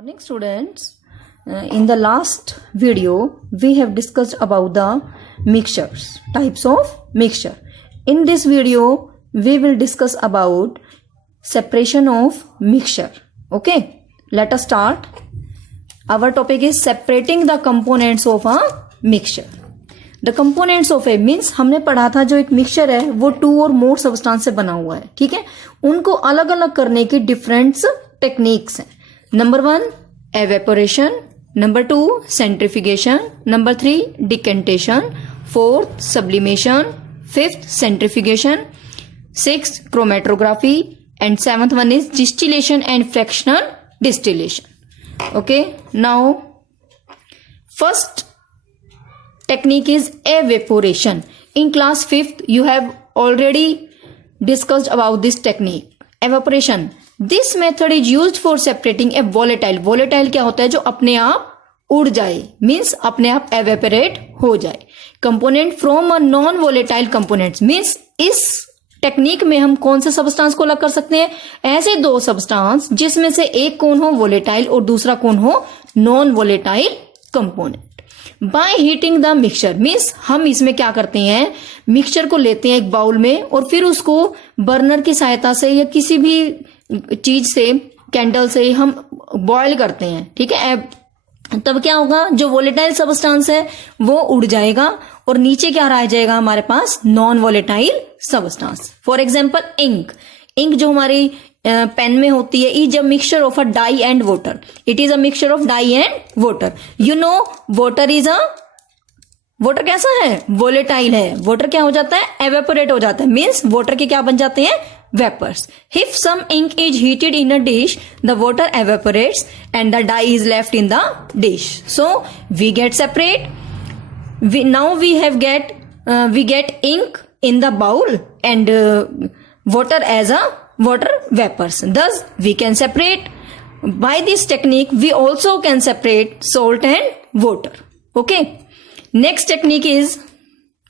Morning students, in the last video we have discussed about the mixtures, types of mixture. In this video we will discuss about separation of mixture. Okay, let us start. Our topic is separating the components of a mixture. The components of a means हमने पढ़ा था जो एक mixture है वो to और more substance से बना हुआ है, ठीक है। उनको अलग अलग करने की डिफरेंट टेक्निक्स हैं। Number 1 evaporation, number 2 centrifugation, number 3 decantation, 4th sublimation, 5th centrifugation, 6th chromatography and 7th one is distillation and fractional distillation. Okay, now first technique is evaporation. In class 5th you have already discussed about this technique, evaporation. This method is used for separating a volatile. volatile क्या होता है? जो अपने आप उड़ जाए, means अपने आप evaporate हो जाए, component from a non volatile components. Means इस टेक्निक में हम कौन से सब्सटेंस को अलग कर सकते हैं? ऐसे दो सब्सटेंस जिसमें से एक कौन हो वोलेटाइल और दूसरा कौन हो non volatile component. By heating the mixture means हम इसमें क्या करते हैं, मिक्सचर को लेते हैं एक बाउल में और फिर उसको बर्नर की सहायता से या किसी भी चीज से, कैंडल से हम बॉयल करते हैं, ठीक है। तब क्या होगा, जो वोलेटाइल सब्सटेंस है वो उड़ जाएगा और नीचे क्या रह जाएगा हमारे पास, non volatile substance. For example ink, ink जो हमारी पेन में होती है, is a mixture of a dye and water. It is a mixture of dye and water. You know water is a, water कैसा है, वोलेटाइल है। Water क्या हो जाता है, एवेपोरेट हो जाता है, मीन्स वाटर के क्या बन जाते हैं, vapors. If some ink is heated in a dish, the water evaporates and the dye is left in the dish. So we get separate. Now we get ink in the bowl and water as a water vapors. Thus we can separate. By this technique we also can separate salt and water. Okay. Next technique is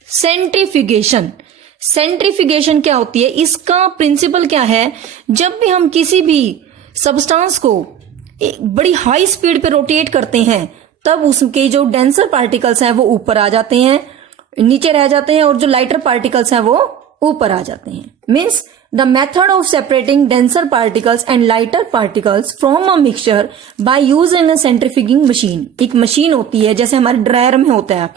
centrifugation. Centrifugation क्या होती है, इसका principal क्या है, जब भी हम किसी भी सब्सटेंस को बड़ी हाई स्पीड पे रोटेट करते हैं तब उसके जो डेंसर पार्टिकल्स हैं वो ऊपर आ जाते हैं, नीचे रह जाते हैं, और जो लाइटर पार्टिकल्स हैं वो ऊपर आ जाते हैं। Means the method of separating denser particles and lighter particles from a mixture by using a centrifuging machine. एक मशीन होती है जैसे हमारे ड्रायर में होता है,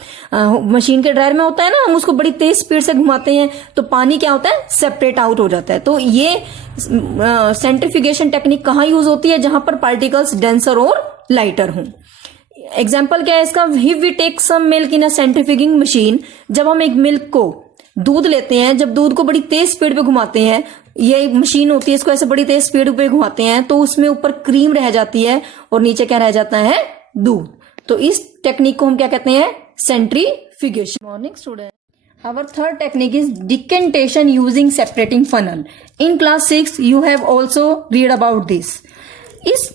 मशीन के ड्रायर में होता है ना, हम उसको बड़ी तेज स्पीड से घुमाते हैं तो पानी क्या होता है, सेपरेट आउट हो जाता है। तो ये सेंट्रीफ्यूगेशन टेक्निक कहाँ यूज होती है, जहां पर पार्टिकल्स डेंसर और लाइटर हों। एग्जाम्पल क्या है इसका, if we take some milk in a centrifuging machine, जब हम एक मिल्क को, दूध लेते हैं, जब दूध को बड़ी तेज स्पीड पे घुमाते हैं, ये मशीन होती है, इसको ऐसे बड़ी तेज स्पीड पे घुमाते हैं तो उसमें ऊपर क्रीम रह जाती है और नीचे क्या रह जाता है, दूध। तो इस टेक्निक को हम क्या कहते हैं, centrifugation. Morning student, our third technique is decantation using separating funnel. In class 6 you have also read about this. इस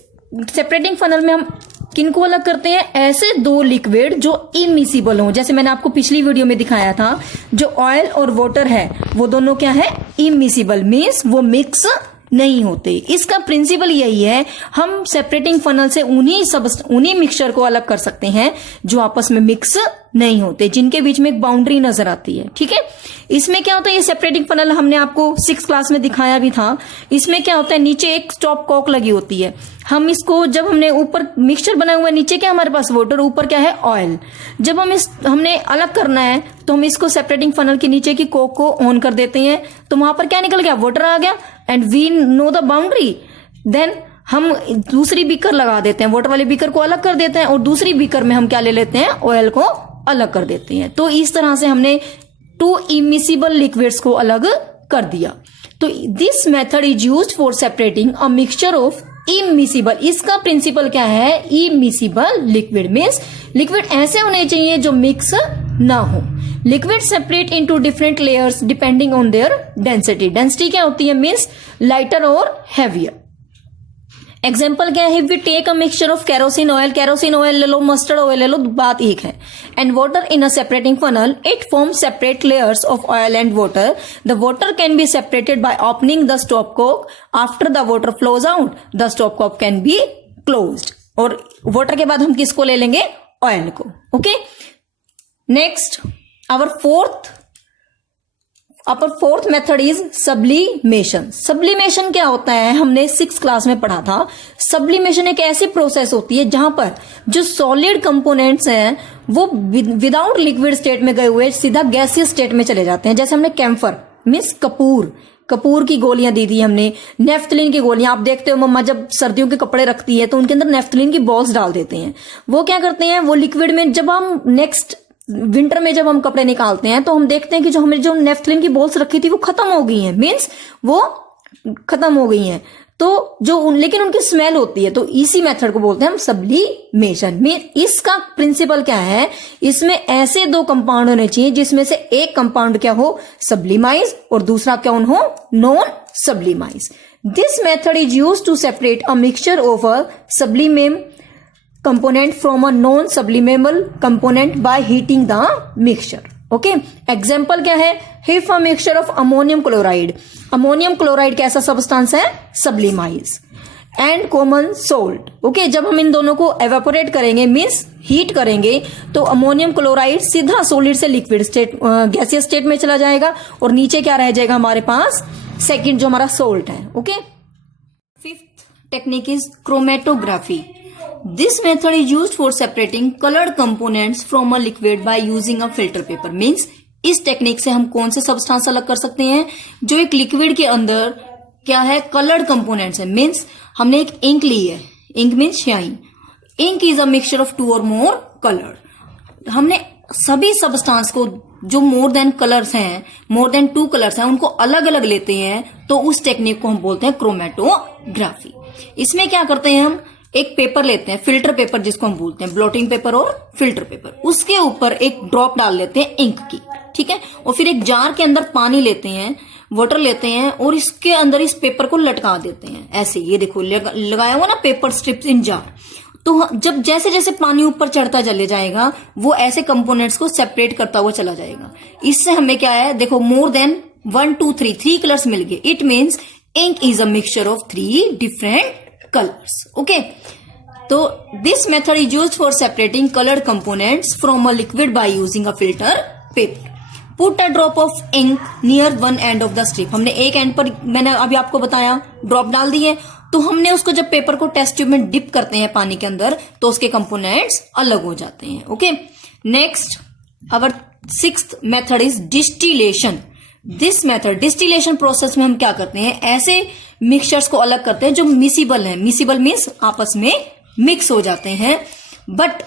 सेपरेटिंग फनल में हम किनको अलग करते हैं, ऐसे दो लिक्विड जो इमिसिबल हो। जैसे मैंने आपको पिछली वीडियो में दिखाया था, जो ऑयल और वाटर है वो दोनों क्या है, इमिसिबल, मीन्स वो मिक्स नहीं होते। इसका प्रिंसिपल यही है, हम सेपरेटिंग फनल से उन्हीं मिक्सचर को अलग कर सकते हैं जो आपस में मिक्स नहीं होते, जिनके बीच में एक बाउंड्री नजर आती है, ठीक है। इसमें क्या होता है, ये सेपरेटिंग फनल हमने आपको 6th क्लास में दिखाया भी था। इसमें क्या होता है, नीचे एक स्टॉप कॉक लगी होती है। हम इसको, जब हमने ऊपर मिक्सचर बनाया हुआ है, नीचे क्या हमारे पास वाटर, ऊपर क्या है, ऑयल। जब हमने अलग करना है तो हम इसको सेपरेटिंग फनल के नीचे की कॉक को ऑन कर देते हैं, तो वहां पर क्या निकल गया, वाटर आ गया, and we know the boundary. Then हम दूसरी बीकर लगा देते हैं, वाटर वाले बीकर को अलग कर देते हैं और दूसरी बीकर में हम क्या ले लेते हैं, ऑयल को अलग कर देते हैं। तो इस तरह से हमने 2 इमिसिबल लिक्विड्स को अलग कर दिया। तो this method is used for separating a mixture of immiscible. इसका प्रिंसिपल क्या है, इमिसिबल लिक्विड मीन्स लिक्विड ऐसे होने चाहिए जो मिक्स ना हो। Liquid separate into different layers depending on their density. Density क्या होती है, मीन्स लाइटर और हैवियर। एग्जाम्पल क्या है, we take a mixture of kerosene oil ले लो, मस्टर्ड ऑयल ले लो, बात एक है, and water in a separating funnel, it form separate layers of oil and water. The water can be separated by opening the stopcock. After the water flows out, the stopcock can be closed. और water के बाद हम किसको ले लेंगे, oil को। Okay, next our fourth method is sublimation. Sublimation क्या होता है, हमने 6th क्लास में पढ़ा था। सब्लिमेशन एक ऐसी प्रोसेस होती है जहां पर जो सॉलिड कंपोनेंट्स हैं वो विदाउट लिक्विड स्टेट में गए हुए सीधा गैसियस स्टेट में चले जाते हैं। जैसे हमने कैम्फर मीन्स कपूर की गोलियां दी थी हमने, नेफ्थलीन की गोलियां। आप देखते हो मम्मा जब सर्दियों के कपड़े रखती है तो उनके अंदर नेफ्थलीन की बॉल्स डाल देते हैं। वो क्या करते हैं, वो लिक्विड में जब हम नेक्स्ट विंटर में जब हम कपड़े निकालते हैं तो हम देखते हैं कि जो हमें जो नेफ्थलीन की बॉल्स रखी थी वो खत्म हो गई हैं, मीन्स वो खत्म हो गई हैं। तो जो लेकिन उनकी स्मेल होती है, तो इसी मेथड को बोलते हैं हम सब्लिमेशन में। इसका प्रिंसिपल क्या है, इसमें ऐसे 2 कंपाउंड होने चाहिए जिसमें से एक कंपाउंड क्या हो, सब्लिमाइज, और दूसरा क्या हो, non sublimise. This method is used to separate a mixture of a sublimable component from a non-sublimable component by heating the mixture. Okay, example क्या है, if a mixture of ammonium chloride कैसा substance है, sublimize, and common salt. Okay, जब हम इन दोनों को evaporate करेंगे means heat करेंगे तो अमोनियम क्लोराइड सीधा सॉलिड से लिक्विड स्टेट गैसियस स्टेट में चला जाएगा और नीचे क्या रह जाएगा हमारे पास, सेकंड जो हमारा सोल्ट है। Okay, fifth technique is chromatography. This method is used for separating colored components from a liquid by using a filter paper. Means इस टेक्निक से हम कौन से सब्सटेंस अलग कर सकते हैं, जो एक लिक्विड के अंदर क्या है, कलर्ड कंपोनेंट्स है। मीन्स हमने एक इंक ली है, ink means shine. Ink is a mixture of 2 or more colour. हमने सभी सब्सटेंस को जो मोर देन 2 कलर्स हैं उनको अलग अलग लेते हैं, तो उस टेक्निक को हम बोलते हैं क्रोमेटोग्राफी। इसमें क्या करते हैं, हम एक पेपर लेते हैं, फिल्टर पेपर जिसको हम बोलते हैं, ब्लॉटिंग पेपर और फिल्टर पेपर, उसके ऊपर एक ड्रॉप डाल लेते हैं इंक की, ठीक है, और फिर एक जार के अंदर पानी लेते हैं, वाटर लेते हैं और इसके अंदर इस पेपर को लटका देते हैं ऐसे। ये देखो लगाया हुआ ना पेपर स्ट्रिप्स इन जार। तो जब जैसे जैसे पानी ऊपर चढ़ता चले जाएगा वो ऐसे कंपोनेंट्स को सेपरेट करता हुआ चला जाएगा। इससे हमें क्या है, देखो मोर देन 1 2 3 कलर्स मिल गए। It means ink is a mixture of 3 different colors. Okay, so this method is used for separating colored components from a liquid by using a filter paper. Put a drop of ink near one end of the strip. हमने एक and पर, मैंने अभी आपको बताया, drop डाल दिए, तो हमने उसको जब पेपर को टेस्ट ट्यूब में डिप करते हैं पानी के अंदर तो उसके कंपोनेंट्स अलग हो जाते हैं। Okay, next our 6th method is distillation. This method distillation process में हम क्या करते हैं, ऐसे मिक्सचर्स को अलग करते हैं जो मिसिबल हैं। मिसिबल मीन्स आपस में मिक्स हो जाते हैं, बट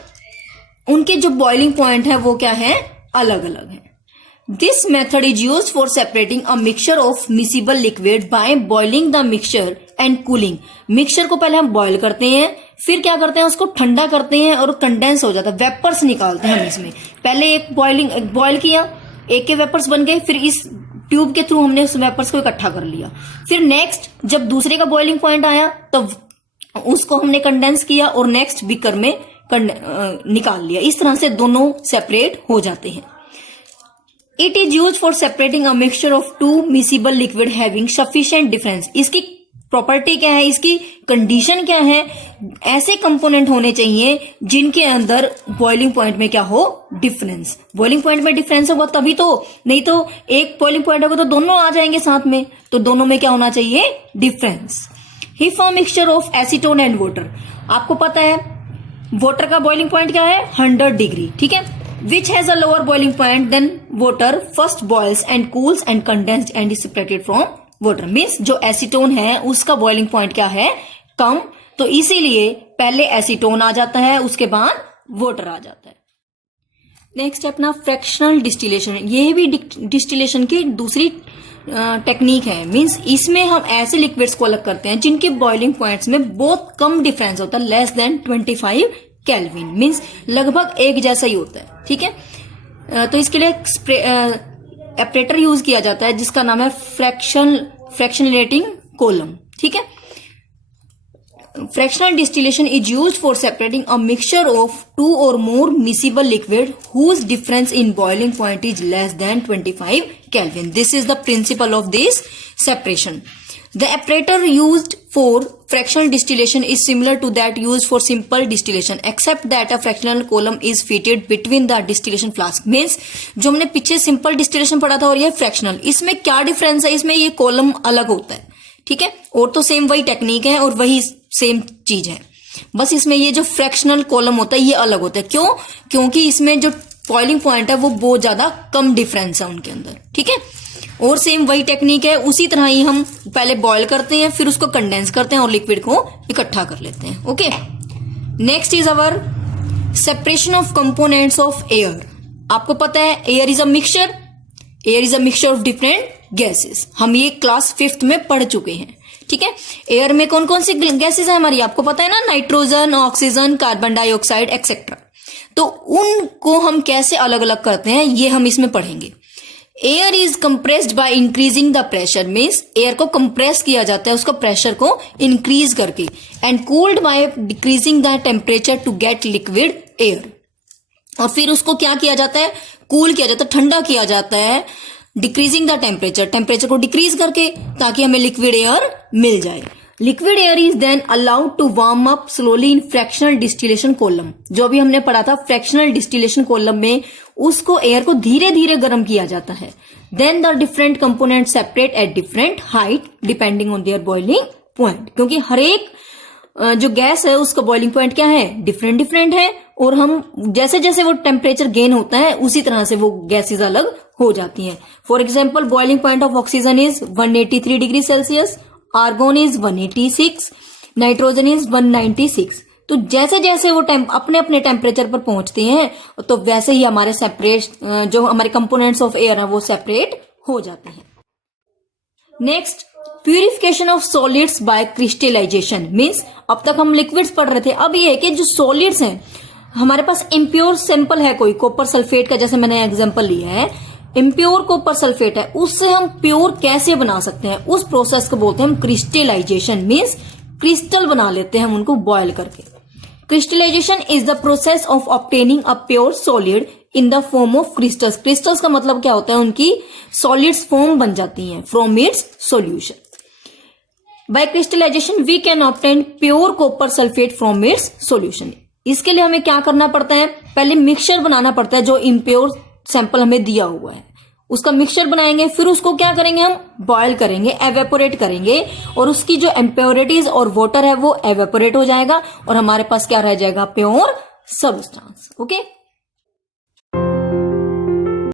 उनके जो बॉइलिंग पॉइंट है वो क्या है, अलग अलग है। This method is used for separating a mixture of miscible liquid by boiling the mixture and cooling. Mixture को पहले हम बॉइल करते हैं, फिर क्या करते हैं, उसको ठंडा करते हैं और कंडेंस हो जाता है, वेपर्स निकालते हैं हम इसमें। पहले एक बॉइल किया, एक के वेपर्स बन गए, फिर इस ट्यूब के थ्रू हमने उस वेपर्स को इकट्ठा कर लिया। फिर नेक्स्ट जब दूसरे का बॉइलिंग पॉइंट आया तब उसको हमने कंडेंस किया और नेक्स्ट बीकर में निकाल लिया। इस तरह से दोनों सेपरेट हो जाते हैं। It is use for separating a mixture of 2 miscible liquid having sufficient difference. इसकी प्रॉपर्टी क्या है, इसकी कंडीशन क्या है, ऐसे कंपोनेंट होने चाहिए जिनके अंदर बॉइलिंग पॉइंट में क्या हो, डिफरेंस। बॉइलिंग पॉइंट में डिफरेंस होगा तभी तो, नहीं तो एक बॉइलिंग पॉइंट होगा तो दोनों आ जाएंगे साथ में, तो दोनों में क्या होना चाहिए, difference. If a mixture of acetone and water, आपको पता है वाटर का बॉइलिंग पॉइंट क्या है, 100 डिग्री, ठीक है, which has a lower boiling point than water first boils and cools and condensed and is separated from water. Means जो acetone है उसका बॉइलिंग पॉइंट क्या है, कम, तो इसीलिए पहले एसीटोन आ जाता है उसके बाद वाटर आ जाता है। नेक्स्ट अपना फ्रैक्शनल डिस्टिलेशन। ये भी डिस्टिलेशन की दूसरी टेक्निक है। मीन्स इसमें हम ऐसे लिक्विड्स को अलग करते हैं जिनके बॉइलिंग पॉइंट्स में बहुत कम डिफरेंस होता है, लेस देन 25 केल्विन, मीन्स लगभग एक जैसा ही होता है, ठीक है। तो इसके लिए एपरेटर यूज किया जाता है जिसका नाम है फ्रैक्शनलेटिंग कॉलम, ठीक है। Fractional distillation is used for separating a mixture of 2 or more miscible liquid whose difference in boiling point is less than 25 Kelvin. This is the principle of this separation. The apparatus used for fractional distillation is similar to that used for simple distillation except that a fractional column is fitted between the distillation flask. Means जो हमने पीछे simple distillation पढ़ा था और ये fractional, इसमें क्या difference है? इसमें ये कॉलम अलग होता है, ठीक है, और तो सेम वही टेक्निक है और वही सेम चीज है, बस इसमें ये जो फ्रैक्शनल कॉलम होता है ये अलग होता है। क्यों? क्योंकि इसमें जो बॉइलिंग पॉइंट है वो बहुत ज्यादा कम डिफरेंस है उनके अंदर, ठीक है, और सेम वही टेक्निक है। उसी तरह ही हम पहले बॉयल करते हैं, फिर उसको कंडेंस करते हैं और लिक्विड को इकट्ठा कर लेते हैं। Okay, next is our separation of components of air. आपको पता है air is a mixture of different gases. हम ये क्लास 5th में पढ़ चुके हैं, ठीक है। एयर में कौन कौन सी गैसेस है हमारी, आपको पता है ना, nitrogen, oxygen, carbon dioxide etcetera. तो उनको हम कैसे अलग अलग करते हैं ये हम इसमें पढ़ेंगे। Air is compressed by increasing the pressure, means air को कंप्रेस किया जाता है उसका प्रेशर को इंक्रीज करके, and cooled by decreasing the temperature to get liquid air. और फिर उसको क्या किया जाता है, कूल किया जाता है, ठंडा किया जाता है, डिक्रीजिंग द टेम्परेचर को डिक्रीज करके, ताकि हमें लिक्विड एयर मिल जाए। Liquid air is then allowed to warm up slowly in fractional distillation column. जो भी हमने पढ़ा था फ्रैक्शनल डिस्टिलेशन कॉलम में, उसको एयर को धीरे धीरे गर्म किया जाता है। Then the different component separate at different height depending on their boiling point. क्योंकि हर एक जो गैस है उसका बॉइलिंग पॉइंट क्या है, डिफरेंट है, और हम जैसे जैसे वो टेम्परेचर गेन होता है उसी तरह से वो गैसेज अलग हो जाती हैं। For example boiling point of oxygen is 183 degree Celsius, argon is 186, nitrogen is 196। तो जैसे जैसे वो अपने अपने टेम्परेचर पर पहुंचते हैं तो वैसे ही हमारे सेपरेट जो हमारे कंपोनेंट्स ऑफ एयर है वो सेपरेट हो जाते हैं। Next, purification of solids by crystallization. Means अब तक हम लिक्विड्स पढ़ रहे थे, अब ये है कि जो सॉलिड्स हैं हमारे पास इम्प्योर सैंपल है कोई कॉपर सल्फेट का, जैसे मैंने एग्जांपल लिया है, इम्प्योर कॉपर सल्फेट है, उससे हम प्योर कैसे बना सकते हैं, उस प्रोसेस को बोलते हैं हम क्रिस्टलाइजेशन। मीन्स क्रिस्टल बना लेते हैं हम उनको बॉयल करके। Crystallization is the process of obtaining a pure solid in the form of crystals. Crystals का मतलब क्या होता है, उनकी सॉलिड्स फॉर्म बन जाती हैं from its solution. By crystallization we can obtain pure copper sulphate from its solution. इसके लिए हमें क्या करना पड़ता है, पहले मिक्सचर बनाना पड़ता है। जो इम्प्योर सैंपल हमें दिया हुआ है उसका मिक्सचर बनाएंगे, फिर उसको क्या करेंगे, हम बॉयल करेंगे, एवेपोरेट करेंगे, और उसकी जो इम्प्योरिटीज और वाटर है वो एवेपोरेट हो जाएगा और हमारे पास क्या रह जाएगा, प्योर सबस्टेंस। ओके।